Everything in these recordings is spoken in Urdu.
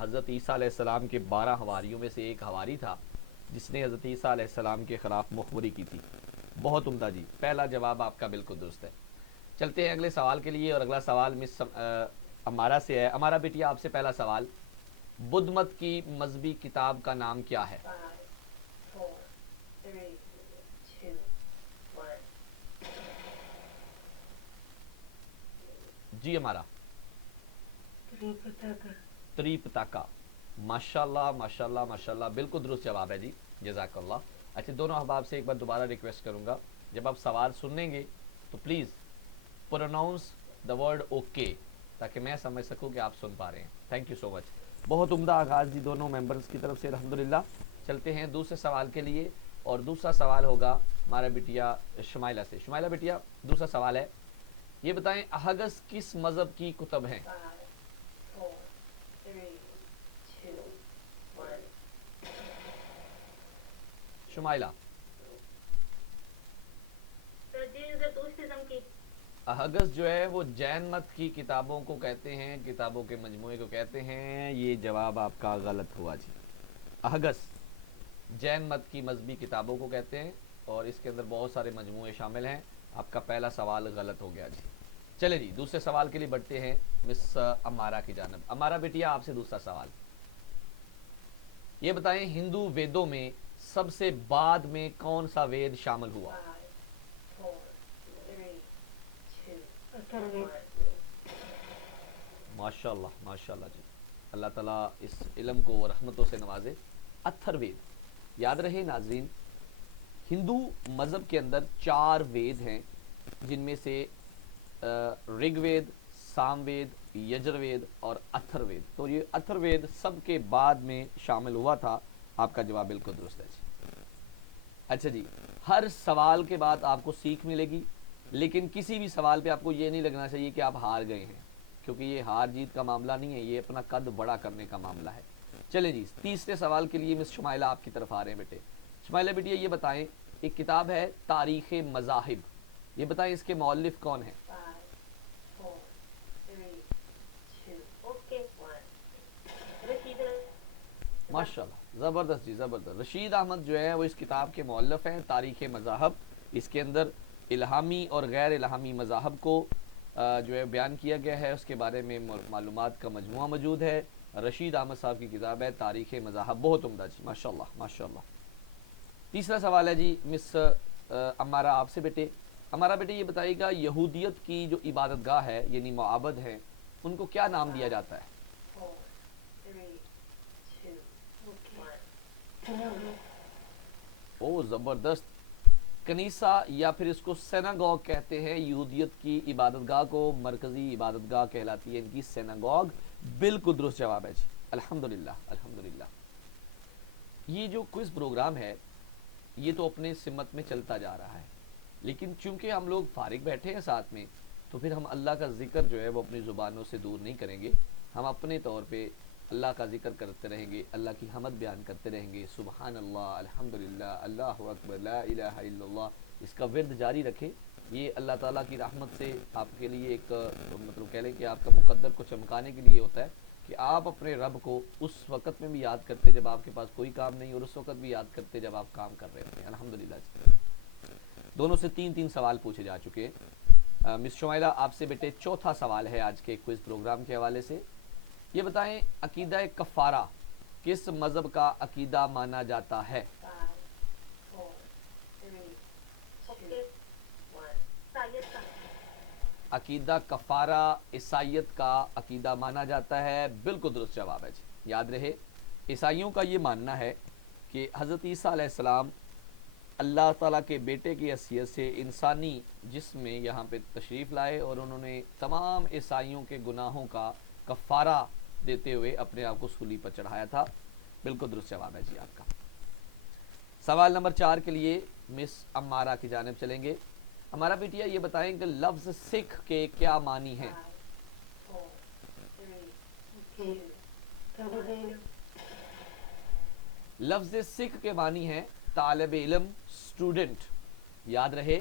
حضرت عیسیٰ علیہ السلام کے 12 حواریوں میں سے ایک حواری تھا جس نے حضرت عیسیٰ علیہ السلام کے خلاف مخبری کی تھی؟ بہت عمدہ جی، پہلا جواب آپ کا بالکل درست ہے۔ چلتے ہیں اگلے سوال کے لیے، اور اگلا سوال مس امارہ سے ہے۔ امارہ بیٹیا، آپ سے پہلا سوال، بدھ مت کی مذہبی کتاب کا نام کیا ہے؟ 5 4 3 2 1 جی امارہ۔ تریپتاکا، ماشاءاللہ ماشاءاللہ ماشاءاللہ، بالکل درست جواب ہے جی، جزاک اللہ۔ اچھا، دونوں احباب سے ایک بار دوبارہ ریکویسٹ کروں گا، جب آپ سوال سنیں گے تو please pronouns the word okay, تاکہ میں سمجھ سکوں کہ آپ سن پا رہے ہیں۔ تھینک یو سو مچ، بہت عمدہ آغاز جی دونوں ممبرز کی طرف سے الحمدللہ۔ چلتے ہیں دوسرے سوال کے لیے، اور دوسرا سوال ہوگا ہمارا بیٹیا شمائلہ سے۔ شمائلہ بیٹیا، دوسرا سوال ہے، یہ بتائیں اہگس کس مذہب کی کتب ہیں؟ 5 4 3 2 1 شمائلہ۔ کی اہگس جو ہے وہ جین مت کی کتابوں کو کہتے ہیں، کتابوں کے مجموعے کو کہتے ہیں۔ یہ جواب آپ کا غلط ہوا جی۔ اہگس جین مت کی مذہبی کتابوں کو کہتے ہیں، اور اس کے اندر بہت سارے مجموعے شامل ہیں۔ آپ کا پہلا سوال غلط ہو گیا جی۔ چلے جی، دوسرے سوال کے لیے بڑھتے ہیں مس امارہ کی جانب۔ امارہ بیٹیا، آپ سے دوسرا سوال، یہ بتائیں ہندو ویدوں میں سب سے بعد میں کون سا وید شامل ہوا؟ 5 4 3 2 1 ماشاء اللہ ماشاء اللہ جی، اللہ تعالیٰ اس علم کو رحمتوں سے نوازے۔ اتھر وید، یاد رہے ناظرین، ہندو مذہب کے اندر 4 وید ہیں، جن میں سے رگ وید، سام وید، یجر وید اور اتھر وید۔ تو یہ اتھر وید سب کے بعد میں شامل ہوا تھا۔ آپ کا جواب بالکل درست ہے جی۔ اچھا جی، ہر سوال کے بعد آپ کو سیکھ ملے گی، لیکن کسی بھی سوال پہ آپ کو یہ نہیں لگنا چاہیے کہ آپ ہار گئے ہیں، کیونکہ یہ ہار جیت کا معاملہ نہیں ہے، یہ اپنا قد بڑا کرنے کا معاملہ ہے۔ چلیں جی، تیسرے سوال کے لیے مس شمائلہ آپ کی طرف آ رہے ہیں بیٹے۔ شمائلہ بیٹیا، یہ بتائیں، ایک کتاب ہے تاریخ مذاہب، یہ بتائیں اس کے مؤلف کون ہیں؟ 5 4 3 2 1 ماشاءاللہ، زبردست جی زبردست۔ رشید احمد جو ہے وہ اس کتاب کے مؤلف ہیں، تاریخ مذاہب۔ اس کے اندر الہامی اور غیر الہامی مذاہب کو جو ہے بیان کیا گیا ہے، اس کے بارے میں معلومات کا مجموعہ موجود ہے۔ رشید احمد صاحب کی کتاب ہے تاریخ مذاہب، بہت عمدہ جی، ماشاءاللہ ماشاءاللہ۔ تیسرا سوال ہے جی مس امارہ آپ سے بیٹے۔ امارہ بیٹے، یہ بتائیے گا یہودیت کی جو عبادت گاہ ہے، یعنی معابد ہیں، ان کو کیا نام دیا جاتا ہے؟ 4 3 2 1 او زبردست، کنیسہ یا پھر اس کو سیناگوگ کہتے ہیں۔ یہودیت کی عبادت گاہ کو مرکزی عبادت گاہ کہلاتی ہے ان کی سیناگوگ، بالکل درست جواب ہے جی، الحمدللہ الحمدللہ۔ یہ جو کوئز پروگرام ہے یہ تو اپنے سمت میں چلتا جا رہا ہے، لیکن چونکہ ہم لوگ فارغ بیٹھے ہیں ساتھ میں، تو پھر ہم اللہ کا ذکر جو ہے وہ اپنی زبانوں سے دور نہیں کریں گے۔ ہم اپنے طور پہ اللہ کا ذکر کرتے رہیں گے، اللہ کی حمد بیان کرتے رہیں گے، سبحان اللہ، الحمدللہ، اللہ اکبر، لا الہ الا اللہ، اس کا ورد جاری رکھیں۔ یہ اللہ تعالیٰ کی رحمت سے آپ کے لیے ایک مطلب کہہ لیں کہ آپ کا مقدر کو چمکانے کے لیے ہوتا ہے کہ آپ اپنے رب کو اس وقت میں بھی یاد کرتے جب آپ کے پاس کوئی کام نہیں، اور اس وقت بھی یاد کرتے جب آپ کام کر رہے ہوتے ہیں، الحمدللہ جی۔ دونوں سے 3 سوال پوچھے جا چکے ہیں۔ مس شمائلہ، آپ سے بیٹے چوتھا سوال ہے آج کے کوئز پروگرام کے حوالے سے۔ یہ بتائیں عقیدہ کفارہ کس مذہب کا عقیدہ مانا جاتا ہے؟ 5 4 3 2 1 عقیدہ کفارہ عیسائیت کا عقیدہ مانا جاتا ہے، بالکل درست جواب ہے جی۔ یاد رہے، عیسائیوں کا یہ ماننا ہے کہ حضرت عیسیٰ علیہ السلام اللہ تعالیٰ کے بیٹے کی حیثیت سے انسانی جسم میں یہاں پہ تشریف لائے، اور انہوں نے تمام عیسائیوں کے گناہوں کا کفارہ دیتے ہوئے اپنے آپ کو سولی پر چڑھایا تھا، بالکل درست جواب ہے جی آپ کا۔ سوال نمبر 4 کے لیے مس امارہ کی جانب چلیں گے۔ ہمارا بیٹیا، یہ بتائیں کہ لفظ سکھ کے کیا معنی ہیں؟ 5 4 3 2 لفظ سکھ کے معنی ہیں طالب علم، اسٹوڈنٹ۔ یاد رہے،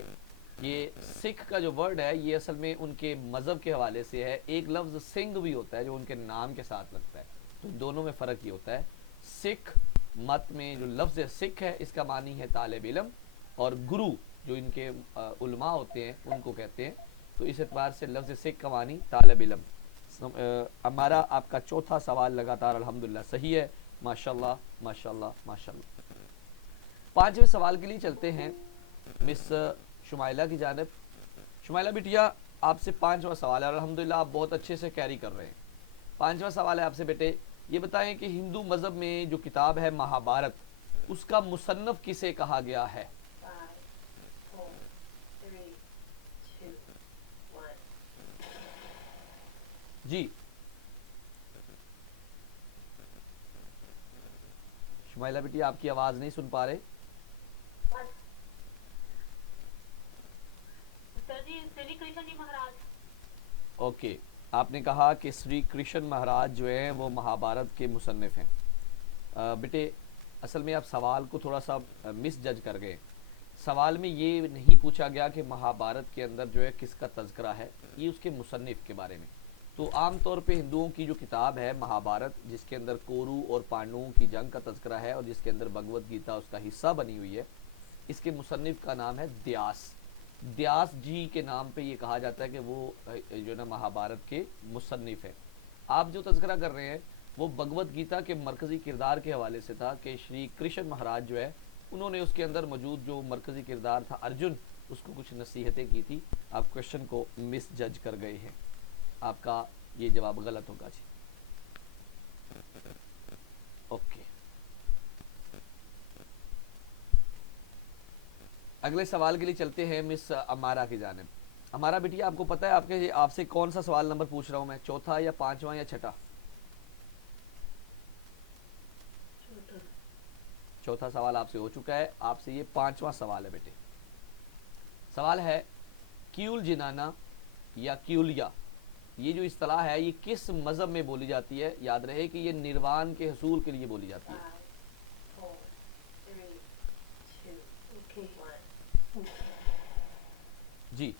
یہ سکھ کا جو ورڈ ہے یہ اصل میں ان کے مذہب کے حوالے سے ہے۔ ایک لفظ سنگھ بھی ہوتا ہے جو ان کے نام کے ساتھ لگتا ہے، تو ان دونوں میں فرق یہ ہوتا ہے. سکھ مت میں جو لفظ سکھ ہے اس کا معنی ہے طالب علم, اور گرو جو ان کے علماء ہوتے ہیں ان کو کہتے ہیں. تو اس اعتبار سے لفظ سکھ کا معنی طالب علم. ہمارا آپ کا چوتھا سوال لگاتار الحمدللہ صحیح ہے, ماشاءاللہ ماشاءاللہ ماشاءاللہ. پانچویں سوال کے لیے چلتے ہیں مس شمائلہ کی جانب. شمائلہ بیٹیا آپ سے پانچواں سوال ہے اور الحمدللہ آپ بہت اچھے سے کیری کر رہے ہیں. پانچواں سوال ہے آپ سے بیٹے, یہ بتائیں کہ ہندو مذہب میں جو کتاب ہے مہابھارت, اس کا مصنف کسے کہا گیا ہے؟ 5 4 3 2 1 جی شمائلہ بیٹی آپ کی آواز نہیں سن پا رہے. سر جی سری کرشن جی مہاراج. اوکے, آپ نے کہا کہ سری کرشن مہاراج جو ہیں وہ مہابھارت کے مصنف ہیں. بیٹے اصل میں آپ سوال کو تھوڑا سا مس جج کر گئے. سوال میں یہ نہیں پوچھا گیا کہ مہابھارت کے اندر جو ہے کس کا تذکرہ ہے, یہ اس کے مصنف کے بارے میں. تو عام طور پہ ہندوؤں کی جو کتاب ہے مہابھارت, جس کے اندر کورو اور پانڈوؤں کی جنگ کا تذکرہ ہے اور جس کے اندر بھگوت گیتا اس کا حصہ بنی ہوئی ہے, اس کے مصنف کا نام ہے دیاس. دیاس جی کے نام پہ یہ کہا جاتا ہے کہ وہ جو نا مہابھارت کے مصنف ہیں. آپ جو تذکرہ کر رہے ہیں وہ بھگوت گیتا کے مرکزی کردار کے حوالے سے تھا کہ شری کرشن مہاراج جو ہے انہوں نے اس کے اندر موجود جو مرکزی کردار تھا ارجن, اس کو کچھ نصیحتیں کی تھی. آپ کوشچن کو مس جج کر گئے ہیں, آپ کا یہ جواب غلط ہوگا جی. اوکے, اگلے سوال کے لیے چلتے ہیں مس امارا کی جانب. امارا بیٹی آپ کو پتہ ہے آپ سے کون سا سوال نمبر پوچھ رہا ہوں میں, چوتھا یا پانچواں یا چھٹا؟ چوتھا سوال آپ سے ہو چکا ہے, آپ سے یہ پانچواں سوال ہے بیٹے. سوال ہے کیول جنانا یا کیولیا, یہ جو اصطلاح ہے یہ کس مذہب میں بولی جاتی ہے؟ یاد رہے کہ یہ نروان کے حصول کے لیے بولی جاتی ہے. 5 4 3 2 1 جی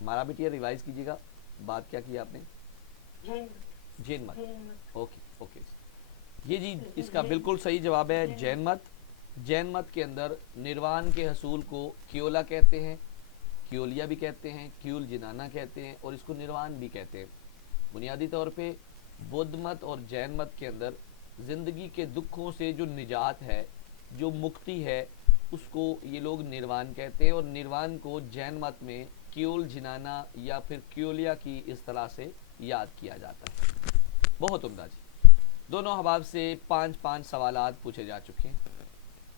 ہمارا بیٹیا ریوائز کیجیے گا, بات کیا کیا آپ نے؟ جین مت. اوکے اوکے, یہ جی اس کا بالکل صحیح جواب ہے جین مت. جین مت کے اندر نروان کے حصول کو کیولا کہتے ہیں, کیولیا بھی کہتے ہیں, کیول جنانا کہتے ہیں, اور اس کو نروان بھی کہتے ہیں. بنیادی طور پہ بدھ مت اور جین مت کے اندر زندگی کے دکھوں سے جو نجات ہے, جو مکتی ہے, اس کو یہ لوگ نروان کہتے ہیں, اور نروان کو جین مت میں کیول جنانا یا پھر کیولیا کی اصطلاح سے یاد کیا جاتا ہے. بہت عمدہ جی. دونوں احباب سے 5 سوالات پوچھے جا چکے ہیں,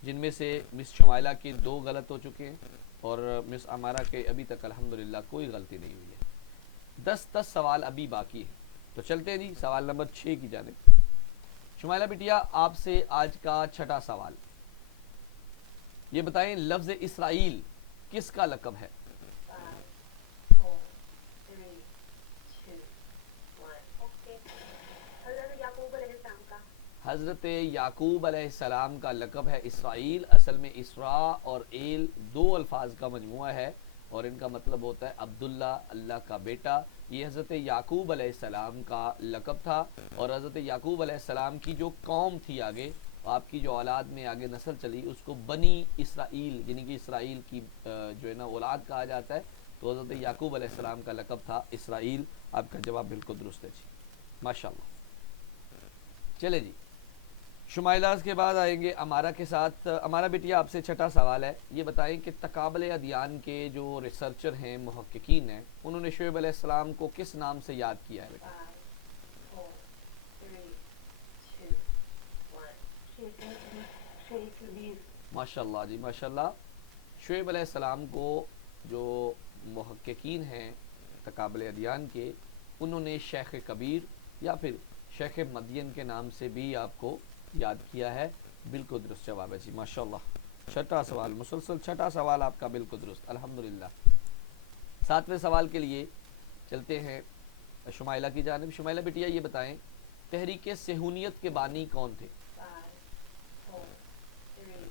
جن میں سے مس شمائلہ کے 2 غلط ہو چکے ہیں اور مس امارا کے ابھی تک الحمدللہ کوئی غلطی نہیں ہوئی ہے. 10 سوال ابھی باقی ہیں. تو چلتے ہیں جی سوال نمبر 6 کی جانب. شمائلہ بیٹیا آپ سے آج کا چھٹا سوال, یہ بتائیں لفظ اسرائیل کس کا لقب ہے؟ 5 4 3 2 1 اوکے. حضرت یعقوب علیہ السلام کا. حضرت یعقوب علیہ السلام کا لقب ہے اسرائیل. اصل میں اسراء اور ایل 2 الفاظ کا مجموعہ ہے اور ان کا مطلب ہوتا ہے عبداللہ, اللہ کا بیٹا. یہ حضرت یعقوب علیہ السلام کا لقب تھا, اور حضرت یعقوب علیہ السلام کی جو قوم تھی آگے, آپ کی جو اولاد میں آگے نسل چلی, اس کو بنی اسرائیل یعنی کہ اسرائیل کی جو ہے نا اولاد کہا جاتا ہے. تو حضرت یعقوب علیہ السلام کا لقب تھا اسرائیل. آپ کا جواب بالکل درست ہے جی, ماشاءاللہ. چلے جی شمائلہ کے بعد آئیں گے امارا کے ساتھ. امارا بیٹیا آپ سے چھٹا سوال ہے, یہ بتائیں کہ تقابل ادیان کے جو ریسرچر ہیں, محققین ہیں, انہوں نے شعیب علیہ السلام کو کس نام سے یاد کیا ہے بیٹا؟ 5 4 3 2 1 ماشاءاللہ جی ماشاءاللہ. شعیب علیہ السلام کو جو محققین ہیں تقابل ادیان کے, انہوں نے شیخ کبیر یا پھر شیخ مدین کے نام سے بھی آپ کو یاد کیا ہے. بالکل درست جواب ہے جی, ماشاءاللہ. چھٹا سوال, مسلسل چھٹا سوال آپ کا بالکل درست, الحمدللہ. 7ویں سوال کے لیے چلتے ہیں شمائلہ کی جانب. شمائلہ بیٹیا یہ بتائیں تحریک صہیونیت کے بانی کون تھے؟ 5 4 3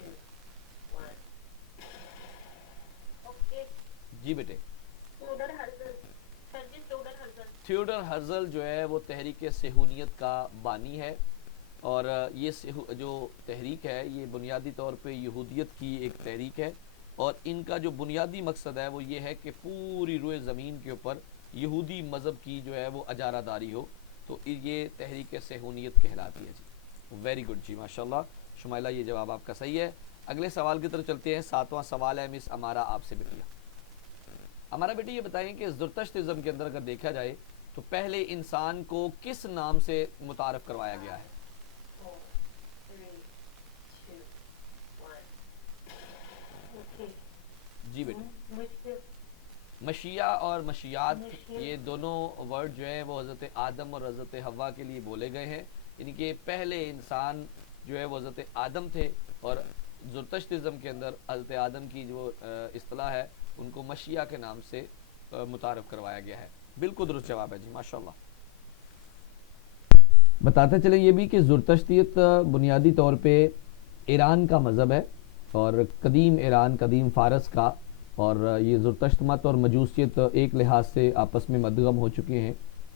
2 1 اوکے. جی بیٹے. اسٹوڈنٹ حضرت سر جی اسٹوڈنٹ تھیوڈر ہرزل جو ہے وہ تحریک صہیونیت کا بانی ہے، اور یہ جو تحریک ہے یہ بنیادی طور پہ یہودیت کی ایک تحریک ہے، اور ان کا جو بنیادی مقصد ہے وہ یہ ہے کہ پوری روئے زمین کے اوپر یہودی مذہب کی جو ہے وہ اجارہ داری ہو، تو یہ تحریک صہیونیت کہلاتی ہے جی۔ ویری گڈ جی، ماشاءاللہ شمائلہ یہ جواب آپ کا صحیح ہے۔ اگلے سوال کی طرف چلتے ہیں، 7واں سوال ہے مس امارا آپ سے بیٹیا۔ ہمارا بیٹی یہ بتائیں کہ زرتشتزم کے اندر اگر دیکھا جائے تو پہلے انسان کو کس نام سے متعارف کروایا گیا ہے؟ 4, 3, 2, 1. Okay. جی بیٹی۔ مشکل مشیعہ اور مشیات مشیع۔ یہ دونوں ورڈ جو ہیں وہ حضرت آدم اور حضرت حوا کے لیے بولے گئے ہیں، یعنی کہ پہلے انسان جو ہے وہ حضرت آدم تھے، اور زرتشتزم کے اندر حضرت آدم کی جو اصطلاح ہے ان کو مشیعہ کے نام سے متعارف کروایا گیا ہے۔ بالکل درست جواب ہے جی، ماشاءاللہ۔ بتاتے چلیں یہ بھی کہ زرتشتیت بنیادی طور پہ ایران کا مذہب ہے، اور قدیم ایران، قدیم فارس کا، اور یہ زرتشت مت اور مجوسیت ایک لحاظ سے آپس میں مدغم ہو چکے ہیں،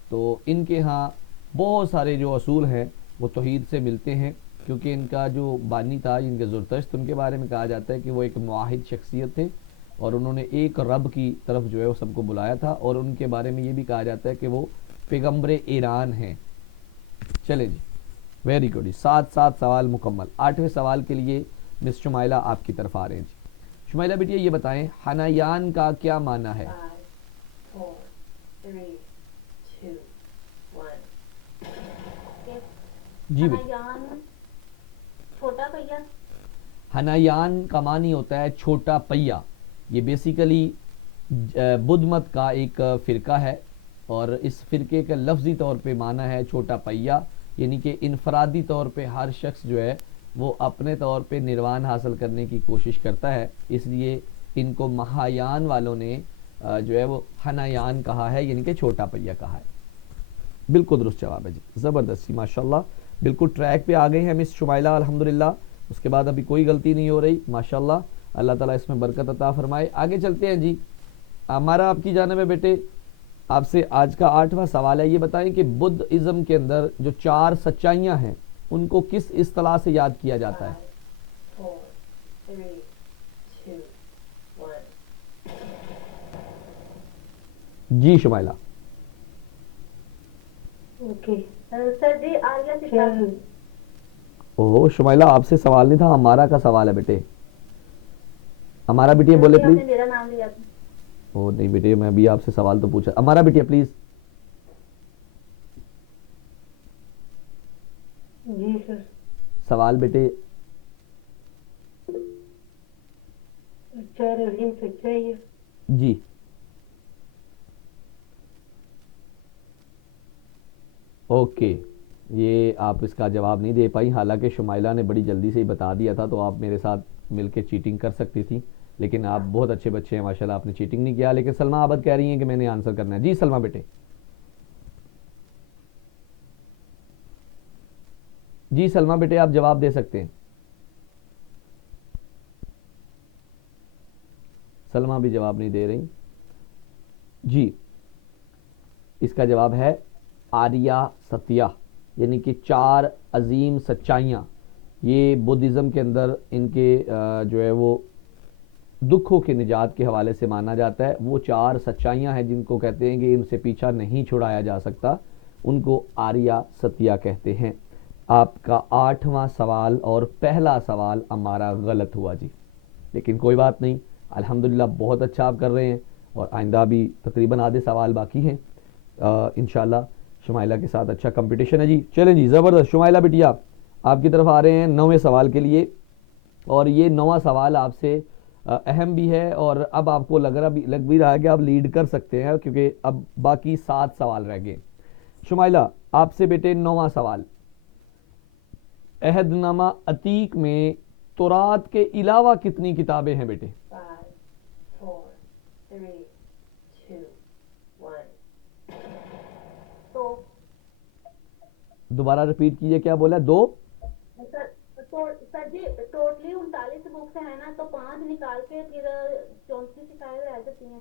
تو ان کے ہاں بہت سارے جو اصول ہیں وہ توحید سے ملتے ہیں، کیونکہ ان کا جو بانی تھا ان کے زرتشت، ان کے بارے میں کہا جاتا ہے کہ وہ ایک موحد شخصیت تھے، اور انہوں نے ایک رب کی طرف جو ہے وہ سب کو بلایا تھا، اور ان کے بارے میں یہ بھی کہا جاتا ہے کہ وہ پیغمبر ایران ہیں۔ چلیں جی، ویری گڈ، 7 سوال مکمل۔ 8ویں سوال کے لیے مس شمائلہ آپ کی طرف آ رہے ہیں جی۔ شمائلہ بیٹی یہ بتائیں حنایان کا کیا معنی ہے؟ 5, 4, 3, 2, 1. جی بیٹی۔ حنایان چھوٹا پہیا۔ حنایان کا معنی ہوتا ہے چھوٹا پہیا، یہ بیسیکلی بدھ مت کا ایک فرقہ ہے، اور اس فرقے کا لفظی طور پہ معنی ہے چھوٹا پہیا، یعنی کہ انفرادی طور پہ ہر شخص جو ہے وہ اپنے طور پہ نروان حاصل کرنے کی کوشش کرتا ہے، اس لیے ان کو مہایان والوں نے جو ہے وہ حنایان کہا ہے، یعنی کہ چھوٹا پہیا کہا ہے۔ بالکل درست جواب ہے جی، زبردستی، ماشاءاللہ بالکل ٹریک پہ آ گئے ہیں مس شمائلہ الحمدللہ، اس کے بعد ابھی کوئی غلطی نہیں ہو رہی، ماشاءاللہ اللہ تعالیٰ اس میں برکت عطا فرمائے۔ آگے چلتے ہیں جی، ہمارا آپ کی جانب ہے بیٹے، آپ سے آج کا 8واں سوال ہے، یہ بتائیں کہ بدھ ازم کے اندر جو 4 سچائیاں ہیں ان کو کس اصطلاح سے یاد کیا جاتا ہے؟ 5, 4, 3, 2, 1. جی شمائلہ۔ اوکے سر جی، آریہ ستارہ۔ اوہ شمائلہ آپ سے سوال نہیں تھا، ہمارا کا سوال ہے بیٹے، ہمارا بیٹی بولے آپ نے پلیز۔ میرا نام لیا تھا۔ او نہیں بیٹے، میں ابھی آپ سے سوال تو پوچھا، ہمارا بیٹی پلیز۔ جی سر۔ سوال بیٹے۔ اچھا رحیم سچا ہی ہے۔ جی اوکے، یہ آپ اس کا جواب نہیں دے پائی، حالانکہ شمائلہ نے بڑی جلدی سے ہی بتا دیا تھا، تو آپ میرے ساتھ مل کے چیٹنگ کر سکتی تھی، لیکن آپ بہت اچھے بچے ہیں ماشاءاللہ، آپ نے چیٹنگ نہیں کیا، لیکن سلمہ عابد کہہ رہی ہیں کہ میں نے آنسر کرنا ہے۔ جی سلمہ بیٹے۔ جی سلمہ بیٹے آپ جواب دے سکتے ہیں۔ سلمہ بھی جواب نہیں دے رہی۔ جی اس کا جواب ہے آریہ ستیہ، یعنی کہ 4 عظیم سچائیاں، یہ بدھزم کے اندر ان کے جو ہے وہ دکھوں کے نجات کے حوالے سے مانا جاتا ہے، وہ 4 سچائیاں ہیں جن کو کہتے ہیں کہ ان سے پیچھا نہیں چھڑایا جا سکتا، ان کو آریہ ستیہ کہتے ہیں۔ آپ کا 8واں سوال اور پہلا سوال ہمارا غلط ہوا جی، لیکن کوئی بات نہیں، الحمدللہ بہت اچھا آپ کر رہے ہیں، اور آئندہ بھی تقریباً آدھے سوال باقی ہیں، انشاءاللہ شمائلہ کے ساتھ اچھا کمپٹیشن ہے جی۔ چلیں جی زبردست، شمائلہ بیٹیا آپ کی طرف آ رہے ہیں 9ویں سوال کے لیے، اور یہ 9واں سوال آپ سے اہم بھی ہے، اور اب آپ کو لگ بھی رہا ہے کہ آپ لیڈ کر سکتے ہیں، کیونکہ اب باقی 7 سوال رہ گئے۔ شمائلہ آپ سے بیٹے 9واں سوال، عہد نامہ عتیق میں تورات کے علاوہ کتنی کتابیں ہیں بیٹے؟ 5, 4, 3, 2, 1. تو دوبارہ ریپیٹ کیجئے، کیا بولا؟ 2؟ سر جی ٹوٹلی 39 بکس ہیں نا، تو 5 نکال کے پھر 34 شکایت رہ جاتی ہیں۔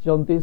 34?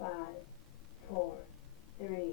5 4 3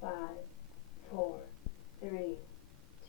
5 4 3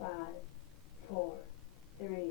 5 4 3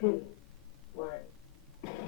2 1।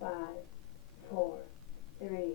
5 4 3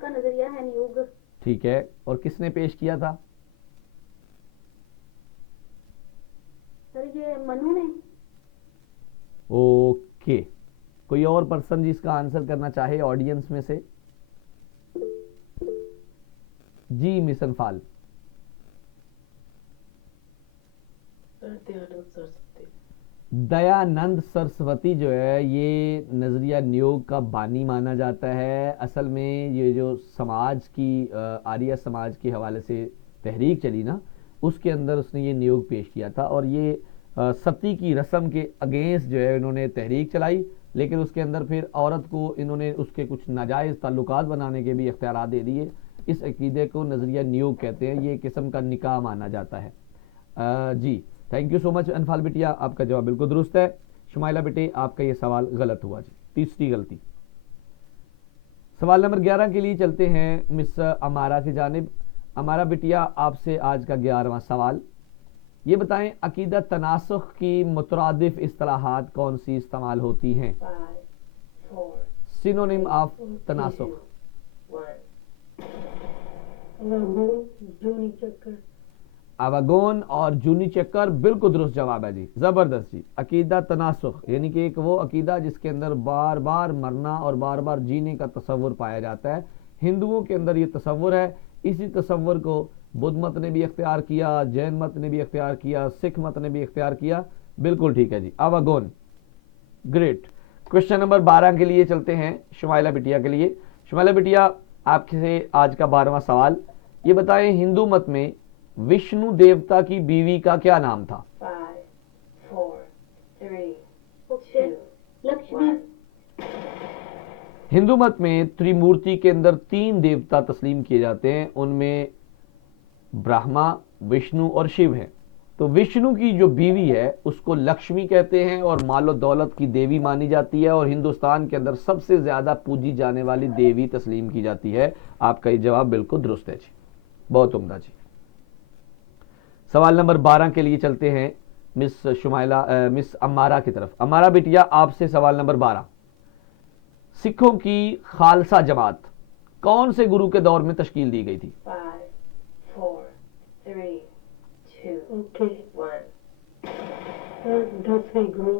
کا نظریہ ہے نیوگ. ٹھیک ہے, اور کس نے پیش کیا تھا؟ سر یہ منو نے. اوکے, کوئی اور پرسن جس کا آنسر کرنا چاہے آڈینس میں سے؟ جی مس انفال. دیانند سرسوتی جو ہے یہ نظریہ نیوگ کا بانی مانا جاتا ہے. اصل میں یہ جو سماج کی آریہ سماج کے حوالے سے تحریک چلی نا, اس کے اندر اس نے یہ نیوگ پیش کیا تھا, اور یہ ستی کی رسم کے اگینسٹ جو ہے انہوں نے تحریک چلائی, لیکن اس کے اندر پھر عورت کو انہوں نے اس کے کچھ ناجائز تعلقات بنانے کے بھی اختیارات دے دیے. اس عقیدے کو نظریہ نیوگ کہتے ہیں, یہ قسم کا نکاح مانا جاتا ہے. جی تھینک یو سو مچ انفال بٹیا, آپ کا جواب بالکل درست ہے. شمائلہ بیٹے آپ کا یہ سوال غلط ہوا جی, تیسری غلطی. سوال نمبر 11 کے لیے چلتے ہیں مس امارا کی جانب. امارا بٹیا آپ سے آج کا 11واں سوال, یہ بتائیں عقیدہ تناسخ کی مترادف اصطلاحات کون سی استعمال ہوتی ہیں؟ 5 4 سینونیم آف تناسخ. 1 اوگون اور جونی چکر, بالکل درست جواب ہے جی, زبردست جی. عقیدہ تناسخ یعنی کہ ایک وہ عقیدہ جس کے اندر بار بار مرنا اور بار بار جینے کا تصور پایا جاتا ہے. ہندوؤں کے اندر یہ تصور ہے, اسی تصور کو بدھ مت نے بھی اختیار کیا, جین مت نے بھی اختیار کیا, سکھ مت نے بھی اختیار کیا. بالکل ٹھیک ہے جی, اوگون. گریٹ. کوشچن نمبر 12 کے لیے چلتے ہیں شمائلہ بٹیا کے لیے. شمائلہ بٹیا آپ سے آج کا 12واں سوال, یہ بتائیں ہندو مت میں وشنو دیوتا کی بیوی کا کیا نام تھا؟ 5 4 3 اوکے, 2 لکشمی. 1 ہندو مت میں تریمورتی کے اندر 3 دیوتا تسلیم کیے جاتے ہیں, ان میں برہما, وشنو اور شیو ہیں. تو وشنو کی جو بیوی ہے اس کو لکشمی کہتے ہیں اور مال و دولت کی دیوی مانی جاتی ہے, اور ہندوستان کے اندر سب سے زیادہ پوجی جانے والی دیوی تسلیم کی جاتی ہے. آپ کا یہ جواب بالکل درست ہے جی, بہت عمدہ جی. سوال نمبر 12 کے لیے چلتے ہیں مس مس امارا کی طرف. امارا بٹیا آپ سے سوال نمبر 12, سکھوں کی خالصہ جماعت کون سے گرو کے دور میں تشکیل دی گئی تھی؟ 5 4 3 2 اوکے, 1 10ویں گرو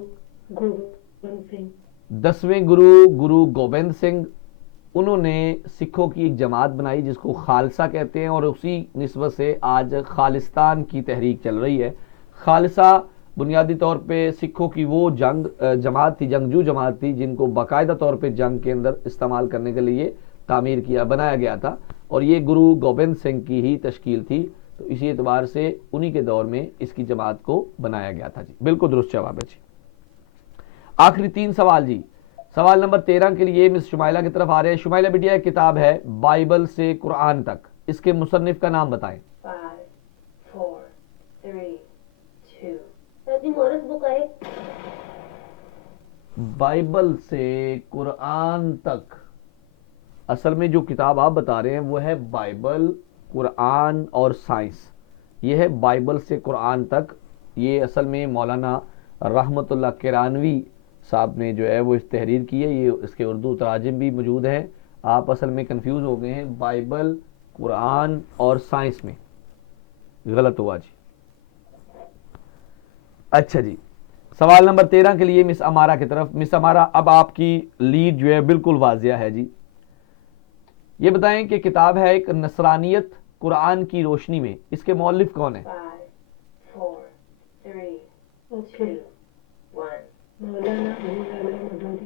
گوبند سنگھ. 10ویں گرو گوبند سنگھ, انہوں نے سکھوں کی ایک جماعت بنائی جس کو خالصہ کہتے ہیں, اور اسی نسبت سے آج خالستان کی تحریک چل رہی ہے. خالصہ بنیادی طور پہ سکھوں کی وہ جماعت تھی, جنگجو جماعت تھی, جن کو باقاعدہ طور پہ جنگ کے اندر استعمال کرنے کے لیے بنایا گیا تھا, اور یہ گرو گوبند سنگھ کی ہی تشکیل تھی. تو اسی اعتبار سے انہی کے دور میں اس کی جماعت کو بنایا گیا تھا جی, بالکل درست جواب ہے جی. آخری 3 سوال جی. سوال نمبر 13 کے لیے مس شمائلہ کی طرف آ رہے ہیں. شمائلہ بیٹیا ایک کتاب ہے بائبل سے قرآن تک, اس کے مصنف کا نام بتائیں. 5 4 3 2 سر جی مورس بک ہے. بائبل سے قرآن تک, اصل میں جو کتاب آپ بتا رہے ہیں وہ ہے بائبل, قرآن اور سائنس. یہ ہے بائبل سے قرآن تک. یہ اصل میں مولانا رحمت اللہ کرانوی صاحب نے جو ہے وہ اس تحریر کی ہے. یہ اس کے اردو تراجم بھی موجود ہیں. آپ اصل میں کنفیوز ہو گئے ہیں بائبل, قرآن اور سائنس میں, غلط ہوا جی. اچھا جی, سوال نمبر 13 کے لیے مس امارا کی طرف. مس امارا اب آپ کی لیڈ جو ہے بالکل واضح ہے جی. یہ بتائیں کہ کتاب ہے ایک نصرانیت قرآن کی روشنی میں, اس کے مؤلف کون ہیں؟ 5 4 3 اوکے, 2 1 مولانا ابو اعلی مودودی.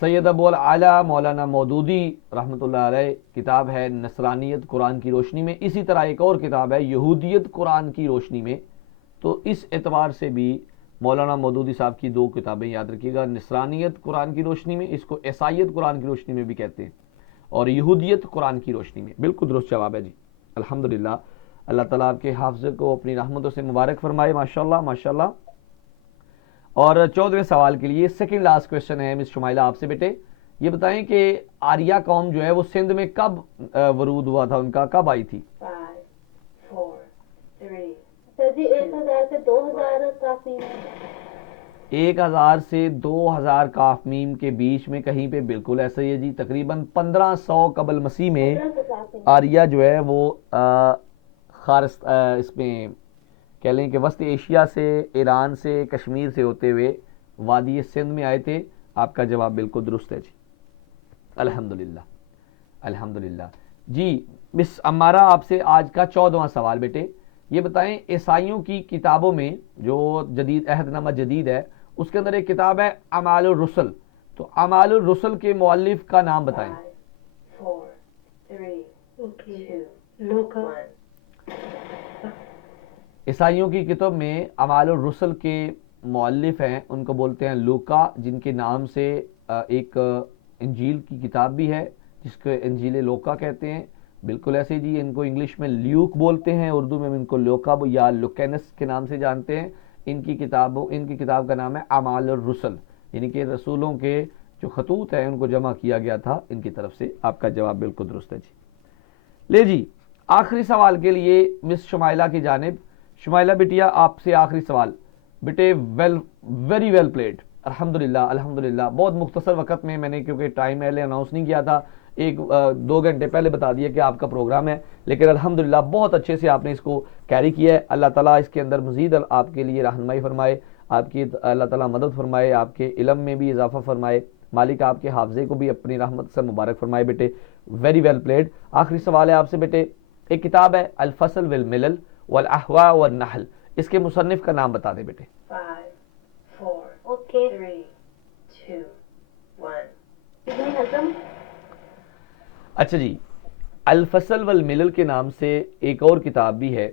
سید ابو الاعلیٰ مولانا مودودی رحمۃ اللہ علیہ. کتاب ہے نصرانیت قرآن کی روشنی میں. اسی طرح ایک اور کتاب ہے یہودیت قرآن کی روشنی میں. تو اس اعتبار سے بھی مولانا مودودی صاحب کی 2 کتابیں یاد رکھیے گا, نصرانیت قرآن کی روشنی میں, اس کو عیسائیت قرآن کی روشنی میں بھی کہتے ہیں, اور یہودیت قرآن کی روشنی میں. بالکل درست جواب ہے جی, الحمدللہ. اللہ تعالیٰ آپ کے حافظ کو اپنی رحمتوں سے مبارک فرمائے, ماشاءاللہ ماشاءاللہ. اور 14ویں سوال کے لیے سیکنڈ لاسٹ کویسچن ہے مس شمائلہ آپ سے بیٹے. یہ بتائیں کہ آریہ قوم جو ہے وہ سندھ میں کب ورود ہوا تھا, ان کا کب آئی تھی؟ 5 4 3 سر جی 1000 سے 2000 کافی ہے. 1000 سے 2000 کاف میم کے بیچ میں کہیں پہ بالکل ایسا ہی ہے جی. تقریباً 1500 قبل مسیح میں 1550 آریہ جو ہے وہ اس میں کہہ لیں کہ وسط ایشیا سے، ایران سے، کشمیر سے ہوتے ہوئے وادی سندھ میں آئے تھے. آپ کا جواب بالکل درست ہے جی. الحمدللہ الحمدللہ. جی مس امارہ آپ سے آج کا 14واں سوال بیٹے. یہ بتائیں عیسائیوں کی کتابوں میں جو جدید عہد نامہ جدید ہے اس کے اندر ایک کتاب ہے اعمال الرسل، تو اعمال الرسل کے مؤلف کا نام بتائیں. 5, 4, 3, اوکے 2, لوکا 1. عیسائیوں کی کتب میں اعمال الرسل کے مؤلف ہیں، ان کو بولتے ہیں لوکا، جن کے نام سے ایک انجیل کی کتاب بھی ہے جس کو انجیل لوکا کہتے ہیں. بالکل ایسے جی. ان کو انگلش میں لیوک بولتے ہیں، اردو میں ان کو لوکا یا لوکینس کے نام سے جانتے ہیں. ان کی کتاب کا نام ہے اعمال الرسل، یعنی کہ رسولوں کے جو خطوط ہیں ان کو جمع کیا گیا تھا ان کی طرف سے. آپ کا جواب بالکل درست ہے جی. لے جی آخری سوال کے لیے مس شمائلہ کی جانب. شمائلہ بیٹیا آپ سے آخری سوال. بیٹے ویری ویل پلیڈ. الحمدللہ الحمدللہ. بہت مختصر وقت میں نے کیونکہ ٹائم پہلے اناؤنس نہیں کیا تھا، 2 گھنٹے پہلے بتا دیا کہ آپ کا پروگرام ہے، لیکن الحمدللہ بہت اچھے سے آپ نے اس کو کیری کیا ہے. اللہ تعالیٰ اس کے اندر مزید آپ کے لیے رہنمائی فرمائے، آپ کی اللہ تعالیٰ مدد فرمائے، آپ کے علم میں بھی اضافہ فرمائے. مالک آپ کے حافظے کو بھی اپنی رحمت سے مبارک فرمائے. بیٹے ویری ویل پلیڈ. آخری سوال ہے آپ سے بیٹے. ایک کتاب ہے الفصل والملل والاحواء والنحل، اس کے مصنف کا نام بتا دیں بیٹے. 5, 4, اوکے 3, 2, 1. ابن حزم. اچھا جی. الفصل والملل کے نام سے ایک اور کتاب بھی ہے،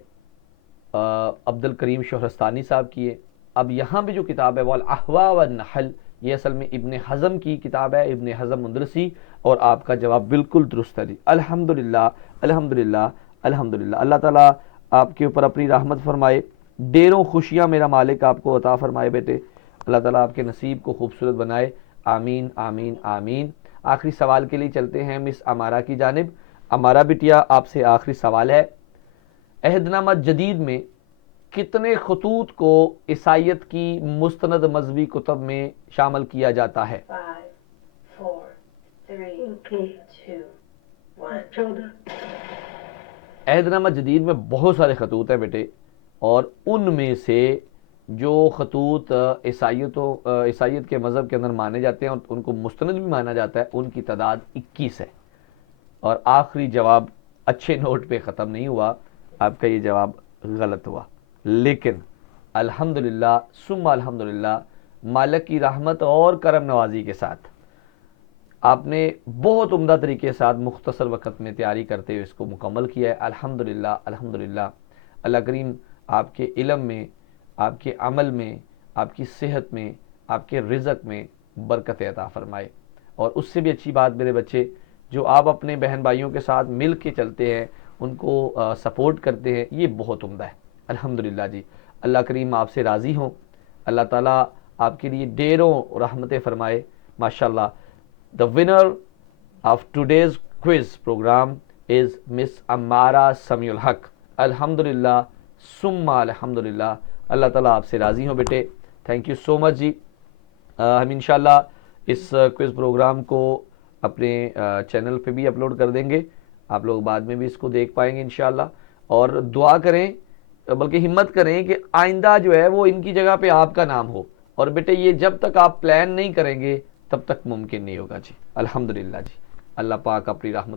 عبد الکریم شہرستانی صاحب کی ہے. اب یہاں بھی جو کتاب ہے وہ الاحواء والنحل، یہ اصل میں ابن حزم کی کتاب ہے، ابن حزم اندلسی. اور آپ کا جواب بالکل درست ہے جی. الحمدللہ الحمدللہ الحمدللہ. اللہ تعالیٰ آپ کے اوپر اپنی رحمت فرمائے، ڈیروں خوشیاں میرا مالک آپ کو عطا فرمائے بیٹے. اللہ تعالیٰ آپ کے نصیب کو خوبصورت بنائے. آمین آمین آمین. آخری سوال کے لیے چلتے ہیں مس امارہ کی جانب. امارہ بیٹیا آپ سے آخری سوال ہے. عہد نامہ جدید میں کتنے خطوط کو عیسائیت کی مستند مذہبی کتب میں شامل کیا جاتا ہے؟ 5, 4, 3, اوکے 2, 1. 14. عہد نامہ جدید میں بہت سارے خطوط ہیں بیٹے، اور ان میں سے جو خطوط عیسائیت کے مذہب کے اندر مانے جاتے ہیں اور ان کو مستند بھی مانا جاتا ہے، ان کی تعداد 21 ہے. اور آخری جواب اچھے نوٹ پہ ختم نہیں ہوا، آپ کا یہ جواب غلط ہوا. لیکن الحمدللہ ثم الحمدللہ مالک کی رحمت اور کرم نوازی کے ساتھ آپ نے بہت عمدہ طریقے سے مختصر وقت میں تیاری کرتے ہوئے اس کو مکمل کیا ہے. الحمدللہ الحمدللہ. اللہ کریم آپ کے علم میں، آپ کے عمل میں، آپ کی صحت میں، آپ کے رزق میں برکت عطا فرمائے. اور اس سے بھی اچھی بات میرے بچے، جو آپ اپنے بہن بھائیوں کے ساتھ مل کے چلتے ہیں، ان کو سپورٹ کرتے ہیں، یہ بہت عمدہ ہے. الحمدللہ جی. اللہ کریم آپ سے راضی ہوں. اللہ تعالیٰ آپ کے لیے ڈیروں رحمتیں فرمائے. ماشاءاللہ. The winner of today's quiz program is Miss Amara Samiul Haq. الحمدللہ ثم الحمدللہ. اللہ تعالیٰ آپ سے راضی ہوں بیٹے. تھینک یو سو مچ جی. ہم انشاءاللہ اس کوئز پروگرام کو اپنے چینل پہ بھی اپلوڈ کر دیں گے، آپ لوگ بعد میں بھی اس کو دیکھ پائیں گے انشاءاللہ. اور دعا کریں، بلکہ ہمت کریں کہ آئندہ جو ہے وہ ان کی جگہ پہ آپ کا نام ہو. اور بیٹے یہ جب تک آپ پلان نہیں کریں گے تب تک ممکن نہیں ہوگا جی. الحمدللہ جی. اللہ پاک اپنی رحمت